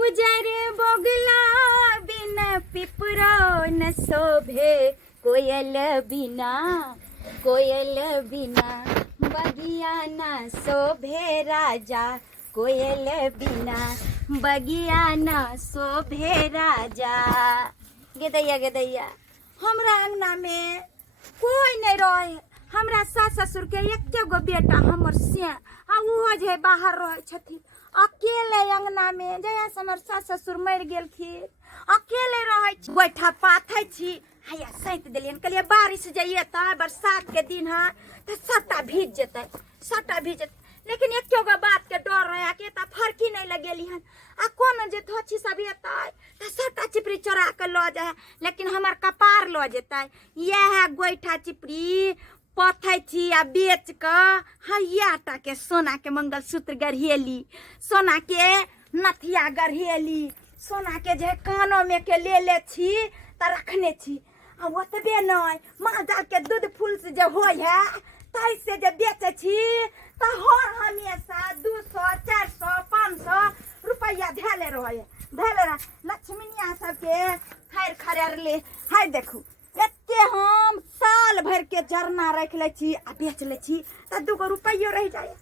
उजर बोगला बिन पिपरो न शोभे कोयल बिना बगिया न शोभे राजा कोयल बिना बगिया न शोभे राजा। गेदैया हमरा अंगना में कोई नहीं रहे। हमरा सास ससुर के एक गो बेटा हमर से वो जे बाहर रहे छथिन अकेले अंगना में। जया से हमर सास ससुर मर गेलखिन अकेले रहे छी। बैठा पाथे छी हैया सैत देलियन कहलिए बारिश जाइए त बरसात के दिन है तो सट्टा भीज जेतै लेकिन एक गो बात के डर रहे के त फरकी नहीं लगेली हन आ कोन जे थोची सब एतै त सट्टा चिपरी चोरा के ल जाए लेकिन हमर कपार ल जेतै। यह गोइठा चिपरी पथै छी आ बेच क हैयाटा के सोना के मंगलसूत्र गढ़ेली, सोना के नथिया गढ़ेली, सोना के जे कानों में के ले छी त रखने छी। आ ओतबे नहीं माजा के दूध फूल से जे होय है तै से जे बेचे छी त हर हमेशा 200 400 500 रुपया धैले रहे। लक्ष्मीनिया सबके खैर खरेर ले हाय देखू एते हम साल भर के जरना रख ले छी आ बेच ले छी त 2 रुपया रह जाए।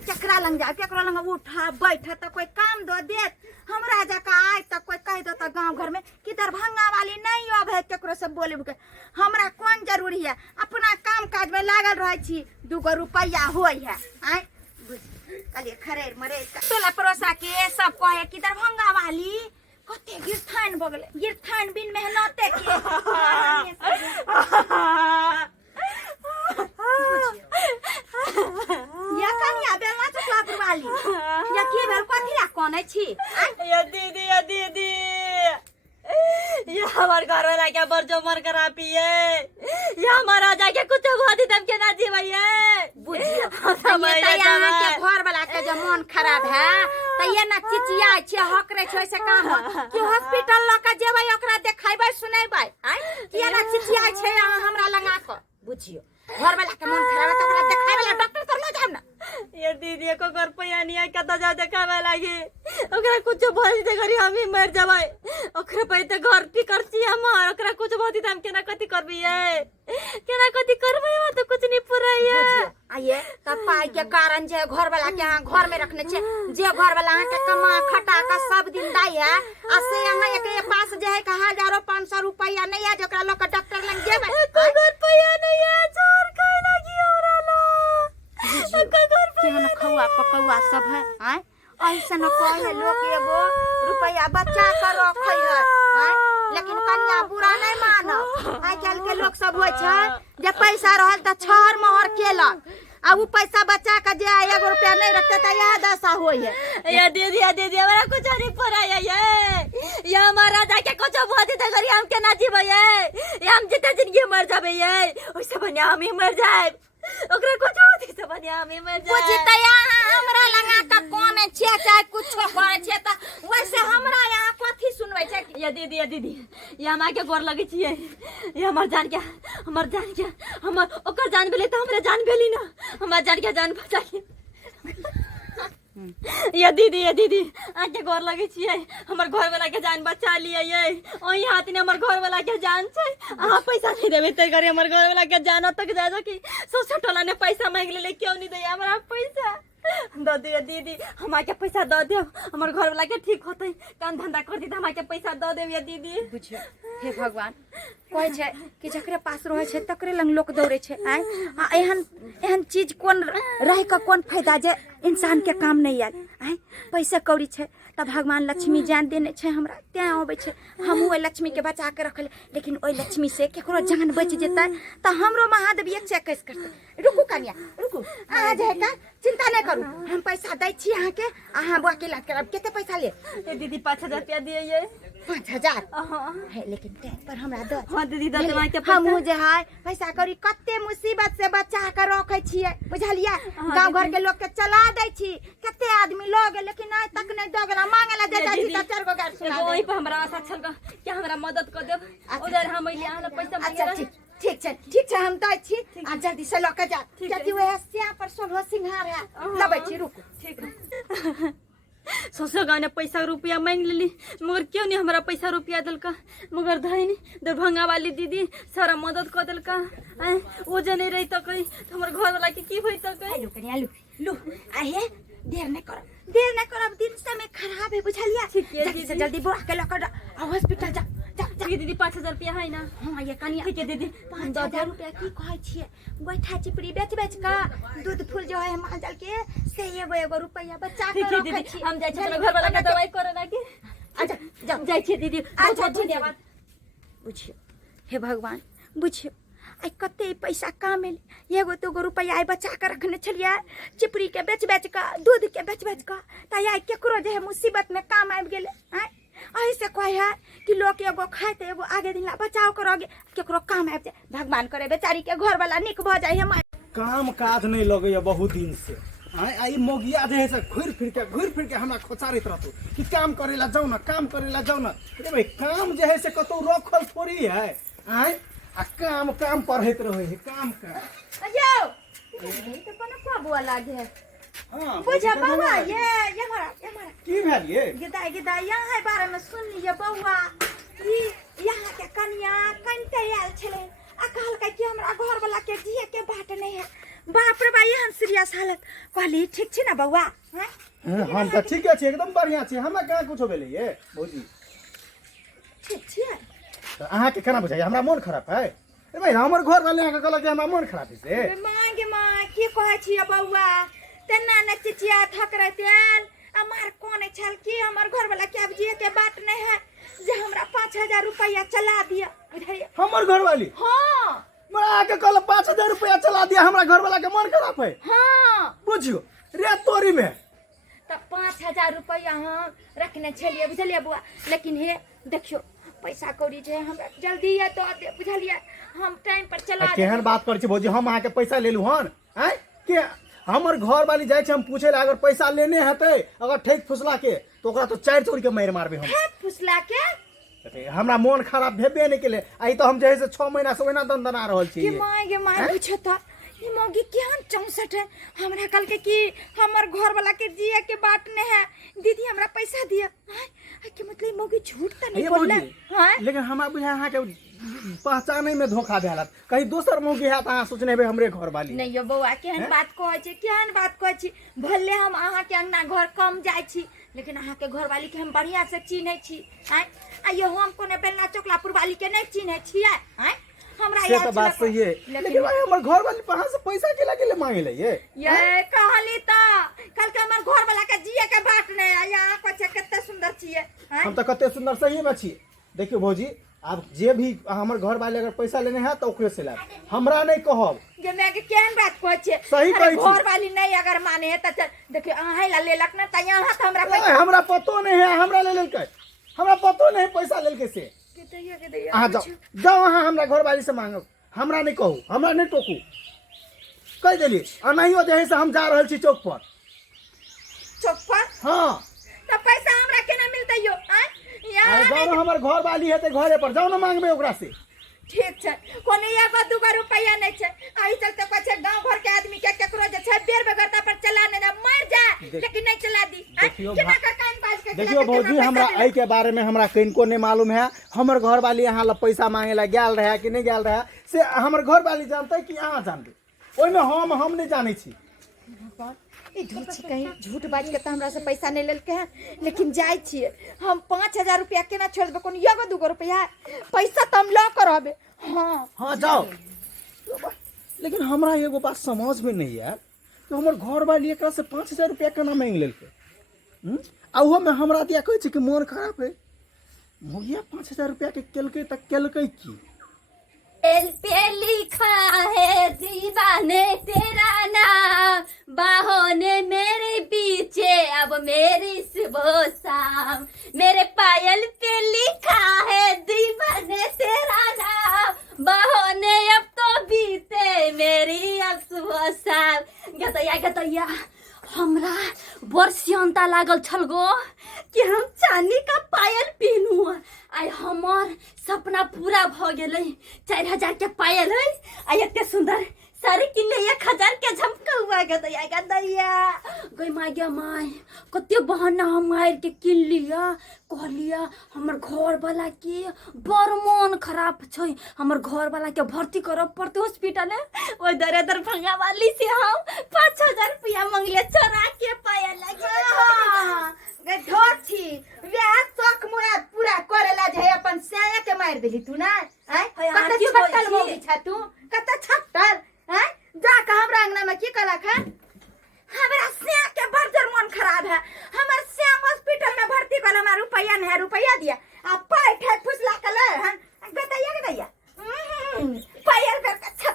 केकरा लंग जा केकरा लंग उठा बैठा त कोई काम दो देत। हमरा जका आय त कोई कह दो त गांव घर में कि दरभंगा वाली नहीं अब है केकरो से बोले के हमरा कौन जरूरी है। अपना काम काज में लागल रह छी 2 रुपया होय है। आय कहलिए खरेर मरे टोला पड़ोसा के सब कहे कि दरभंगा वाली कते गिरथान बगले गिरथान बिन मेहनते के या कनिया बेलना चकलापुर वाली या के भेल कथि ला कोने छी। या दीदी ये हमार घर वाला क्या बरजो मर करा पिए ये हमारा जाके कुछ बहुत ही दम के ना जी भैया बुझियो ये यहाँ के घर वाला के जो मन खराब है त ये ना चिचिया छे हकरे छे से काम कि हॉस्पिटल ल के जेबै ओकरा देखाइबै सुनैबै आय कि ना चिचिया छे हमरा लंगा क बुझियो घर वाला के मन खराब है त ओकरा देखाइ वाला डॉक्टर तर ल जाब ना। ये दीदी को घर पैया नहीं कत जा देखावे लागी ओकरा कुछ भल दे करी हम ही मर जाबै ओकरा पे त घर की करती हमर ओकरा कुछ बहुत ही दाम केना कथि करबी है केना कथि करबै हम तो कुछ नहीं पुराई है। आये त पाई के कारण जे घर वाला के यहाँ घर में रखने छे जे घर वाला के कमा खटा का सब दिन दाई है आ से यहाँ एक पास जे है 1000-500 रुपया नहीं है जकरा लोग डॉक्टर लग जेबै घर पैया नहीं है चोर खाए लागी हमरा ला केहन खौआ पकौआ सब है। आय ऐसे न कहे लोग एगो रुपया बच्चा कर रखे है आय लेकिन कन्या बुरा नहीं मानो। आइ काल के लोग सब होय छै जे पैसा रहल त छहर महर केलक आ उ पैसा बच्चा के जे 1 रुपया नहीं रखते त यह दशा होय है। या दीदी हमरा कुछ नहीं पराया ये हमारा जाके कुछ बहुत ही करी हम के ना जीबै ये हम जितना जिंदगी मर जाबै ये ओइसे बनिया हम ही मर जाए ओकरा कुछ होती से बनिया हम ही मर जाए। बुझी त यहाँ हमरा लगा का कोने छे चाहे कुछो करे छे त वैसे हमरा यहाँ कथि सुनबै छै। या दीदी ये हमार के गोर लगे छिए ये हमर जान के हमर ओकर जान भेले त हमरा जान भेली ना हमर जान के जान बचा के या दीदी आके घर लगे छिए हमर घर वाला के जान बचा लिए ये ओही हाथ ने हमर घर वाला के जान छै अहाँ पैसा नहीं देबे त करे हमर घर वाला के जान तक जा कि सोचा टोला ने पैसा मांग ले क्यों नहीं दे हमरा पैसा दो दिया दीदी हमारे के पैसा दो दे हमर घर वाला के ठीक होते काम धंधा कर दी त हमारे के पैसा दो दे या दीदी। बुझियो हे भगवान कहै छै कि जकरे पास रहे छै तकरे लंग लोक दौड़े छै। आय आ एहन चीज कोन रह के कोन फायदा जे इंसान के काम नहीं आयल। आय पैसा कौड़ी छै त भगवान लक्ष्मी जान देने छै हमरा ते आबै छै हम ओइ लक्ष्मी के बचा के रखले लेकिन ओइ लक्ष्मी से केकरो जान बच जेतै त हमरो महादेव एक चेकस करतै। रुकू कन्या रुकू आ जाए का चिंता नहीं करू हम पैसा दै छी अहाँ के अहाँ वकील करब केते पैसा ले दीदी 5000 रुपया दिए ये 5000 है लेकिन टाइम पर हमरा दो। हां दीदी दे देबै के हम जे है पैसा करी कते मुसीबत से बचा के रखे छिए बुझलिए गांव घर के लोग के चला दै छी कते आदमी ल गेल लेकिन आज तक नहीं दो गेला मांगेला दे दै छी त 4 गो गार सुना ओही पे हमरा आशा छल कि हमरा मदद कर देब उधर हम ले आना पैसा मांगे ठीक छै हम दै छी आ जल्दी से ल के जा जल्दी वह सिया पर सोलह सिंहार है लबै छी रुकू ठीक है। ससुर गाँव ने पैसा रुपया मांग लेली मगर क्यों नहीं हमारा पैसा रुपया दिलका मगर धैनी दरभंगा वाली दीदी सारा मदद कर दिलका वो जने रही तो कहीं तो हमारे घर वाला के की होई तो कहीं आलू कनी आलू लू आहे देर न करब दिन समय खराब है बुझलिया ठीक है जल्दी से जल्दी बुआ के लकर हॉस्पिटल जा जा जा ठीक है दीदी 5000 रुपया है ना हां ये कनी ठीक है दीदी 5000 रुपया की कहै छिए गोइठा चिपड़ी बेच बेच का दूध फूल जो है माल जल के से एगो रुपया बचा के ठीक है रखै दीदी छी हम जाय छी घर वाला के दवाई करे लागे अच्छा जाओ जाय छी दीदी बहुत बहुत धन्यवाद बुझियो हे भगवान बुझियो आई कते पैसा काम एगो दूगो रुपया आई बचा के रखने छलिए चिपड़ी के बेच बेच का दूध के बेच बेच का ताई आई केकरो जे है मुसीबत में काम आबि गेले हैं आई से कहे है कि लोग एगो खाए तो एगो आगे दिन ला बचाव करोगे केकरो काम आबि जाए भगवान करे बेचारी के घर वाला निक भ जाए हम काम काज नहीं लगे बहुत दिन से आई मोगिया जे है से घूर फिर के हमरा खोचारित रहतो कि काम करेला जाऊ ना अरे भाई काम जे है से कतौ रखल थोड़ी है आई आ काम पढ़त रहे है काम का अयो ये तो कोनो का बुआ लागे है हां बुझा बाबा ये हमारा की भेल ये गिदा यहाँ है बारे में सुन लिया बउआ ई यहाँ के कन्या कनते आयल छले आ कहल कि हमरा घर वाला के जिए के बाट नहीं है बाप रे बा एहन सीरियस हालत कहली ठीक छी ना बउआ हैं हम तो ठीक है एकदम बढ़िया छी हमरा कहाँ कुछ भेले ये भौजी ठीक छी तो अहाँ के केना बुझाई हमरा मन खराब है ए भाई हमर घर वाले अहाँ के कहलक हमरा मन खराब है से माँ की कहै छी बउआ तेना न चिचिया थक रहे तेल हमार कौन छल कि हमर घर वाला के अब जिए के बात नहीं है जे हमरा 5000 रुपया चला दिया बुझाइए हमर घर वाली हां मैं आके कल 5000 रुपया चला दिया हमरा घर वाला के मन खराब है हां बुझियो रे तोरी में तब 5000 रुपया हम रखने छलिए बुझलिए बुआ लेकिन हे देखियो पैसा कौड़ी जे हमरा जल्दी है तो दे बुझलिए हम टाइम पर चला दे केहन बात कर छी भौजी हम अहाँ के पैसा लेलु हन हैं के हमर घर वाली जाय छै हम पूछे ला अगर पैसा लेने हेतै अगर ठेक फुसला के तो ओकरा तो चार चोर के मार मारबे हम फुसला के हमरा मन खराब भेबे नहीं केले आई तो हम जे से 6 महीना से ओहिना दंदना रहल छी के माय पूछो त ई मोगी केहन 64 है हमरा कल के कि हमर घर वाला के जिए के बात ने है दीदी हमरा पैसा दिया हां के मतलब मोगी झूठ त नहीं बोलले हां लेकिन हमरा बुझा अहाँ के पहचाने में धोखा भेलत कहीं दोसर मोगी है त अहाँ सोचने बे हमरे घर वाली नहीं यो बउआ केहन बात कहै छी भले हम अहाँ के अंगना घर कम जाय छी लेकिन अहाँ के घर वाली के हम बढ़िया से चिन्है छी हैं आइयो हम कोने बेलना चोकलापुर वाली के नहीं चिन्है छियै हैं हमरा ये तो बात सही है लेकिन भाई हमर घर वाली कहां से पैसा के लगे ले मांगे ले ये कहली त कल के हमर घर वाला के जिए के बात नहीं आ यहाँ को छे कते सुंदर छिए हम तो कते सुंदर सही में छी देखियो भौजी अब जे भी हमर घर वाले अगर पैसा लेने है तो ओकरे से ला हमरा नहीं कहब जे मैं के केहन बात कहै छे सही कहै छी घर वाली नहीं अगर माने है त देखियो अहाँ ला लेलक ना त यहाँ त हमरा पैसा हमरा पतो नहीं है हमरा ले लेलकै हमरा पतो नहीं पैसा लेलकै से दैया जाओ अहाँ हमरा घर वाली से मांगब हमरा नहीं कहू हमरा नहीं टोकू कह देली अनाहियो जे है से हम जा रहल छी चौक पर हां त पैसा हमरा केना मिलतै यो अरे जाओ हमर घर वाली है ते घरे पर जाओ ना मांगबे ओकरा से ठीक छै कोने एगो दूगो रुपया नहीं छै आई चलते को छै गांव घर के आदमी के केकरो जे छै बेर बेगरता पर चला ने मर जा लेकिन नहीं चला दी केना का कान बाज के देखियो भौजी हमरा एई के बारे में हमरा कनको नहीं मालूम है हमर घर वाली यहाँ ला पैसा मांगे ला गेल रहे कि नहीं गेल रहे से हमर घर वाली जानते कि अहाँ जानबे ओइ में हम नहीं जानै छी ई कहीं झूठ बाज के तो हमरा से पैसा नहीं लेलके है लेकिन जाय छिए हम 5000 रुपया केना छोड़ देबे कोन एगो दूगो रुपया पैसा तो हम ल कर रहबे हां जाओ लेकिन हमरा एगो बात समझ में नहीं यार कि हमर घर वाली एकरा से 5000 रुपया केना मांग लेलके आ ओहो में हमरा दिया कहै छै कि मन खराब है मोगिया 5000 रुपया के केलकै त केलकै की एल पे लिखा है दीवाने तेरा नाम बाहों ने मेरे पीछे अब मेरी सुबह शाम मेरे पायल पे लिखा है दीवाने तेरा नाम बाहों ने अब तो बीते मेरी अब सुबह शाम गतैया हमरा बरसियंता लागल छल गो कि हम चांदी का पायल पहनू आई हमर सपना पूरा भ गेलै 4000 के पायल है आ एते सुंदर सारी किले 1000 के झमका हुआ गदैया गई माय गया माय कते बहाना हम मार के किन लिया कहलिया हमर घर वाला के बड़ मन खराब छै हमर घर वाला के भर्ती करब पड़ते हॉस्पिटल में ओइ दरभंगा वाली से हम 5000 रुपया मांगले चोरा के पाया लगे ढोर छी व्याह शौक मोरा पूरा करेला जे अपन साया के मार देली तू ना हैं कत छटल मोगी छ तू कत छटल हैं जा के हमरा अंगना में की कला खा हमरा साया के बड़ मन खराब है हमर साया हॉस्पिटल में भर्ती कर हमरा रुपया नहीं रुपया दिया आ पाई ठेक फुसला कले हैं गदैया पायर पे छन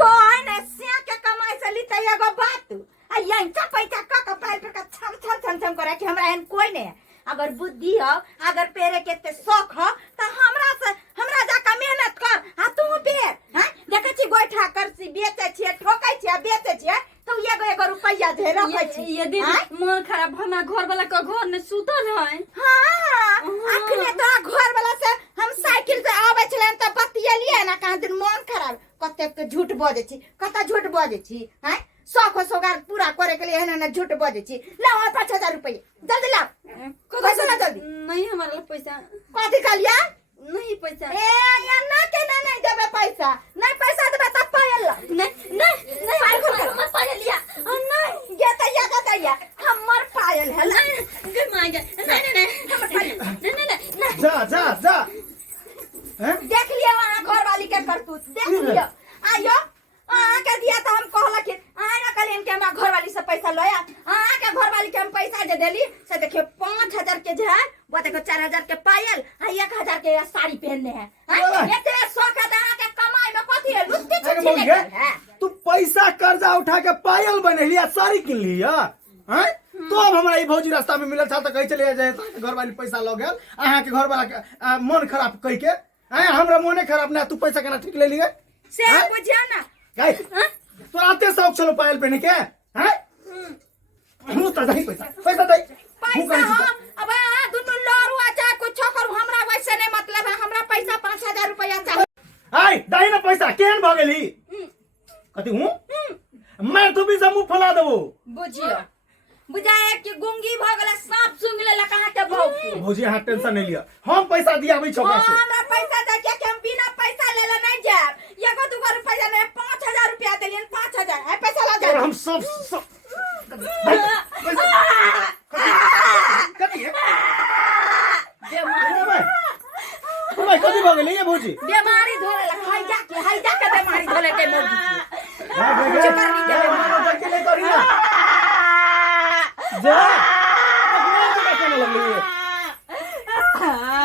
कोई ने साया के कमाई से ली त एगो बात यही पैसा का पायल पे का छम करे कि हमरा एहन कोई नहीं है अगर बुद्धि हो अगर पेरे के ते शौक हो तो हमरा जाका मेहनत कर आ तू पेर हैं देखे छी गोइठा कर सी बेचे छी ठोकै छी बेचे छी तो एगो रुपया दे रखै छी ये दीदी मन खराब हमरा घर वाला के घर में सुतल है हां अखने तो घर वाला से हम साइकिल से आबै छलन त बतियलिए ना कहां दिन मन खराब कते झूठ बजे छी कता झूठ बजे छी हैं शौक सोगार पूरा करे के लिए है ना झूठ बजे छी ला 5000 रुपया जल्दी ला पैसा ना जल्दी नहीं हमारा पैसा कथि कहलिया नहीं पैसा ए या ना के ना नहीं देबे पैसा नहीं पैसा देबे तब पायल ला नहीं हमर पायल लिया नहीं ये गदैया हमर पायल है गे माय गे नहीं हमर पायल नहीं जा हैं देख लिया वहां घर वाली के करतूत देख लिया आयो के दिया तो हम कहला कि आना कल के हमरा घर वाली से पैसा लया के घर वाली के हम पैसा जे देली से देखियो 5000 के जे है वो देखो 4000 के पायल आ 1000 के साड़ी पहनने हैं एते शौक है के कमाई में कथी है लुट्टी छुट्टी है तू पैसा कर्जा उठा के पायल बनेलिया साड़ी किन लिया हैं तो अब हमरा ई भौजी रास्ता में मिलल था तो कहि चले जाए घर वाली पैसा ल गेल अहाँ के घर वाला के मन खराब कहि के हैं हमरा मोने खराब ना तू पैसा केना ठीक ले लिए से बुझिया ना गाय तो आते शौक चलो पायल पहने के हैं हम तो दई पैसा दई पैसा हो अब दुनु लरुआ चाहे कुछ करू हमरा वैसे नहीं मतलब है हमरा पैसा 5000 रुपया चाहिए आय दई ना पैसा केहन भ गेली कथि हूं मैं तो भी जमू फला देबो बुझियो बुझाए कि गुंगी भ गेले सांप सुंघ लेला कहां के भौक भौजी हां टेंशन नहीं लिया हम पैसा दियाबै चौका से हमरा पैसा दे के हम बिना पैसा लेला नहीं जाब एगो दुगो रुपया नहीं 5000 रुपया देलियन 5000 है पैसा ला जा हम सब कथि है भाई कथि भ गेलै ये भौजी बीमारी धोले ला हाई जा के बीमारी धोले के मोगी के ले करी ना जा केना लगली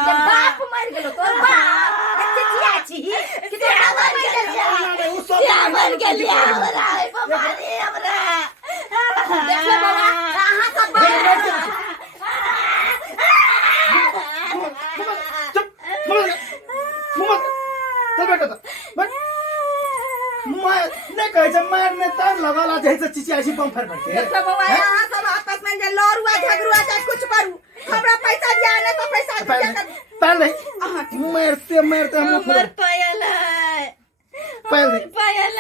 जब बाप मर गेलो तोर बाप चिचिया छी कि तो मर गेलिया मर गेलिया हमरा बीमारी हमरा देखो बाबा कहां सब मारने तार लगाला जैसे चिचियासी बम फर करके देखो बाबा यहां सब आपस में जे लड़ुआ झगड़ुआ चाहे कुछ करू हमरा पैसा दिया ना तो पैसा दिया पाल नहीं मारते हम हमर पायल है पायल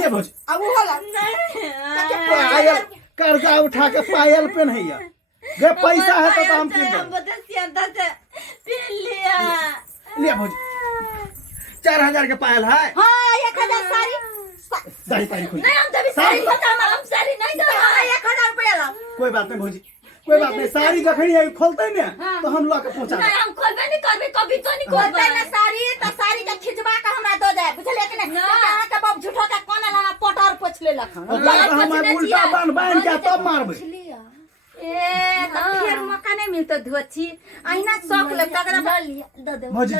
ले भौज अब होला पायल कर्जा उठा के पायल पहनैया गे पैसा है तो हम किन हम बदसिया दस पहन लिया ले भौज 4000 के पायल है हां 1000 साड़ी दाई पाई खुल नहीं हम तभी साड़ी पता हम साड़ी नहीं दो 1000 रुपया ला कोई बात नहीं भौजी कोई बात नहीं साड़ी जखनी आई खोलते ने तो हम ला के पहुंचा नहीं हम खोलबे नहीं करबे कभी तो नहीं खोलते खोलबे ना साड़ी तो साड़ी के खिंचवा के हमरा दो जाए बुझले कि नहीं कहां के बाप झूठो का कोना लाना पटर पोछ लेलक हम उल्टा बांध के तब मारबे ए तो फिर मौका नहीं मिलतो धोची अहिना शौक लग तगरा दे दे भौजी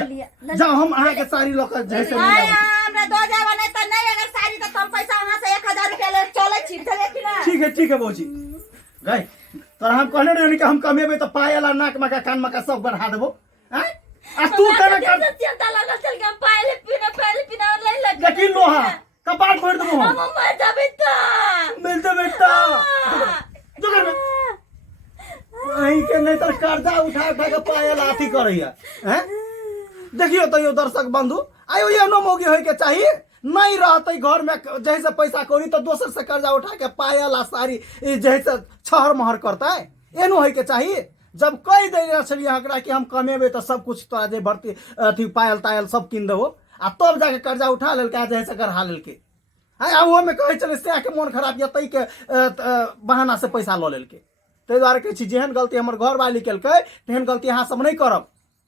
जाओ हम अहाँ के साड़ी लक जैसे हमरा दो जाए नहीं तो नहीं अगर साड़ी तो कम पैसा वहां से 1000 रुपया ले चले छी चले कि ना ठीक है भौजी गई तो हम कहने नहीं कि हम कमेबे तो पायल और नाक मका कान मका सब बढ़ा देबो हैं आ तू करे कर चिंता लगा चल के पायल पीना और ले लग लेकिन लोहा कपाट फोड़ देबो हम मर जाबे त मिलते बेटा जो कर अहीं के नहीं तो कर्जा उठा के पायल आती करैया हैं देखियो तो यो दर्शक बंधु आयो एहनो मौगी होइके चाही नहीं रहते घर में जैसे पैसा कौड़ी तो दोसर से कर्जा उठा के पायल आ साड़ी जैसे छहर महर करता है एहनो होइके चाही। जब कह देने छलिए हकरा कि हम कमेबे तो सब कुछ तोरा जे भर्ती अथी पायल तायल सब किन देबो आ तब जाके कर्जा उठा लेल के जैसे गढ़ा लेल के हाँ वो में कहे चले से के मन खराब या तई के बहाना से पैसा ल लेल के ताहि दुआरे कहै छी जेहन गलती हमर घर वाली केलकै तेहन गलती अहाँ सब नहीं करब।